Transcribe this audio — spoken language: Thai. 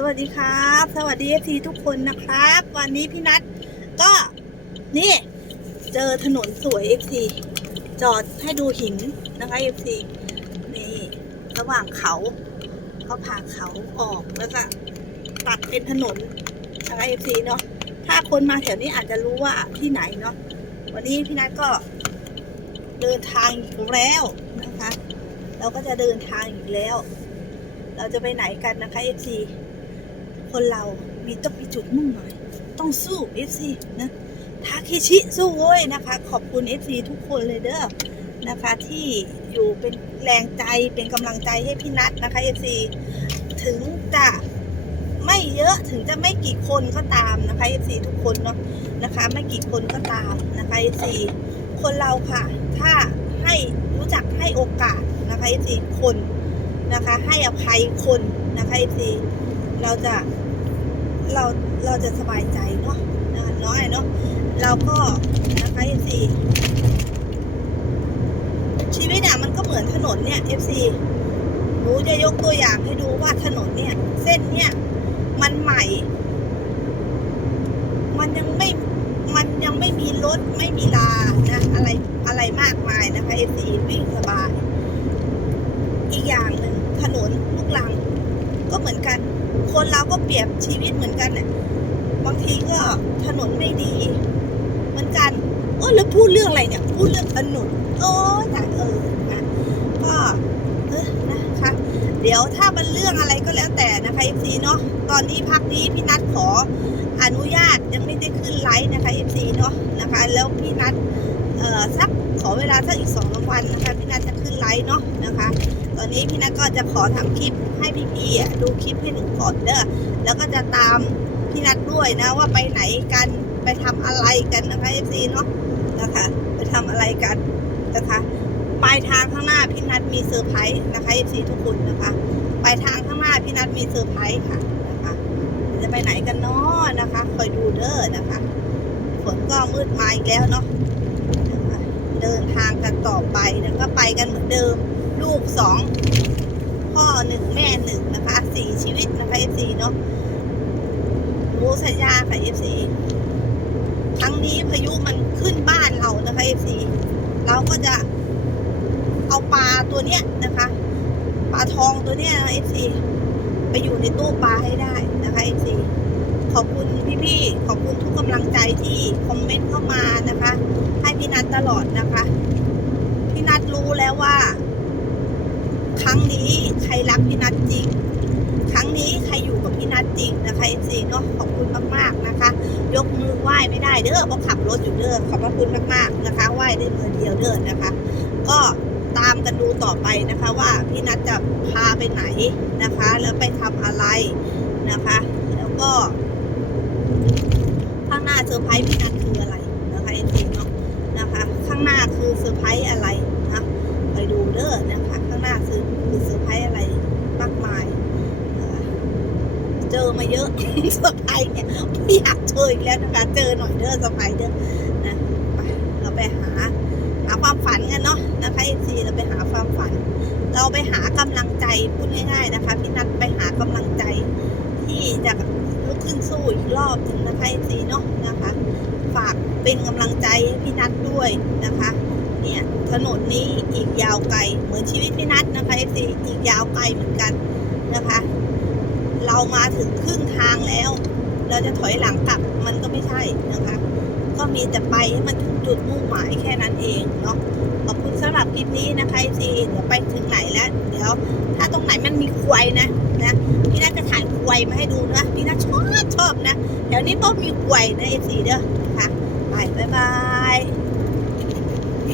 สวัสดีครับ สวัสดีเอฟซีทุกคนนะครับ วันนี้พี่นัทก็นี่ เจอถนนสวยเอฟซีจอดให้ดูหินนะคะเอฟซีนี่ระหว่างเขาเขาผ่าเขาออกแล้วก็ตัดเป็นถนนนะคะเอฟซีเนาะถ้าคนมาแถวนี้อาจจะรู้ว่าที่ไหนเนาะวันนี้พี่นัทก็เดินทางอีกแล้วนะคะ เราก็จะเดินทางอีกแล้ว เราจะไปไหนกันนะคะเอฟซี คนเรามีต้องมีจุดมุ่งหมายต้องสู้เอฟซีนะทาเคชิสู้เว้ยนะคะ ขอบคุณเอฟซีทุกคนเลยเด้อนะคะที่อยู่เป็นแรงใจเป็นกำลังใจให้พี่นัทนะคะเอฟซีถึงจะไม่เยอะถึงจะไม่กี่คนก็ตามนะคะเอฟซีทุกคนเนาะนะคะ ไม่กี่คนก็ตามนะคะเอฟซีคนเราค่ะ ถ้าให้รู้จักให้โอกาสนะคะเอฟซีคนนะคะ ให้อภัยคนนะคะเอซี เราจะเราเราจะสบายใจเนาะนะคะน้อยเนาะเราก็นะคะเอซีชีวิตอะมันก็เหมือนถนนเนี่ยเอฟซีหนูจะยกตัวอย่างให้ดูว่าถนนเนี่ย เส้นเนี่ยมันใหม่ มันยังไม่มันยังไม่มีรถไม่มีลานะอะไรอะไรมากมายนะคะเอซีวิ่งสบาย อีกอย่างหนึ่งถนนลูกลัง ก็เหมือนกัน คนเราก็เปรียบชีวิตเหมือนกันน่ะบางทีก็ถนนไม่ดี เหมือนกันโอ้แล้วพูดเรื่องอะไรเนี่ย พูดเรื่องถนนโอ้แต่เออนะก็เออนะคะเดี๋ยวถ้ามันเรื่องอะไรก็แล้วแต่นะคะ FC เนาะตอนนี้พักนี้พี่นัทขออนุญาตยังไม่ได้ขึ้นไลฟ์นะคะ FC เนาะนะคะ แล้วพี่นัทเอ่อสักขอเวลาสักอีกสองวันนะคะพี่นัทจะขึ้นไลฟ์เนาะ ตอนนี้พี่นัทก็จะขอทำคลิปให้พี่ๆดูคลิปให้หนูก่อนเด้อแล้วก็จะตามพี่นัทด้วยนะว่าไปไหนกันไปทำอะไรกันนะคะเอฟซีเนาะนะคะไปทำอะไรกันนะคะปลายทางข้างหน้าพี่นัทมีเซอร์ไพรส์นะคะเอฟซีทุกคนนะคะปลายทางข้างหน้าพี่นัทมีเซอร์ไพรส์ค่ะนะคะจะไปไหนกันเนาะนะคะคอยดูเด้อนะคะฝนก็มืดมาอีกแล้วเนาะะะเดินทางกันต่อไปแล้วก็ไปกันเหมือนเดิม ลูกสองพ่อหนึ่งแม่หนึ่งนะคะสี่ชีวิตนะคะเอฟซีเนาะโมสัญญาค่ะเอฟซีครั้งนี้พายุมันขึ้นบ้านเรานะคะเอฟซีเราก็จะเอาปลาตัวเนี้ยนะคะปลาทองตัวเนี้ยเอฟซีไปอยู่ในตู้ปลาให้ได้นะคะเอฟซีขอบคุณพี่ๆขอบคุณทุกกำลังใจที่คอมเมนต์เข้ามานะคะ ให้พี่นัทตลอดนะคะ พี่นัทรู้แล้วว่า ครั้งนี้ใครรักพี่นัทจริง ครั้งนี้ใครอยู่กับพี่นัทจริงนะคะเอฟซีเนาะขอบคุณมากๆนะคะ ยกมือไหว้ไม่ได้เด้อเพราะขับรถอยู่เด้อขอบพระคุณมากๆนะคะ ไหว้ด้วยมือเดียวเด้อนะคะ ก็ตามกันดูต่อไปนะคะว่าพี่นัทจะพาไปไหนนะคะ แล้วไปทำอะไรนะคะ แล้วก็ข้างหน้าเซอร์ไพรส์พี่นัทคืออะไรนะคะเอฟซีเนาะนะคะ ข้างหน้าคือเซอร์ไพรส์อะไรนะ ไปดูเด้อนะคะ ข้างหน้าคือคือเซอร์ไพรส์อะไรมากมายนะคะเจอ มาเยอะเซอร์ไพรส์เนี่ยไม่อยากเจออีกแล้วนะคะเจอหน่อยเด้อเซอร์ไพรส์เด้อนะไปเราไปหาหาความฝันกันเนาะนะคะเอซีเราไปหาความฝัน เราไปหากำลังใจพูดง่ายๆนะคะพี่นัทไปหากำลังใจที่จะลุกขึ้นสู้อีกรอบหนึงนะคะเอซีเนาะนะคะ ฝากเป็นกำลังใจให้พี่นัทด้วยนะคะเนี่ยถนนนี้อีกยาวไกลเหมือนชีวิตพี่นัทนะคะเอฟซีอีกยาวไกลเหมือนกันนะคะ เรามาถึงครึ่งทางแล้ว เราจะถอยหลังกลับมันก็ไม่ใช่นะคะ ก็มีแต่ไปให้มันถึงจุดมุ่งหมายแค่นั้นเองเนาะขอบคุณสำหรับคลิปนี้นะคะเอซีเดี๋ยวไปถึงไหนแล้วเดี๋ยว ถ้าตรงไหนมันมีควายนะนะพี่นัทจะถ่ายควายมาให้ดูนะพี่นัทชอบชอบนะเดี๋ยวนี้ก็มีควายนะเอฟซีเด้อนะคะไปบ๊ายบาย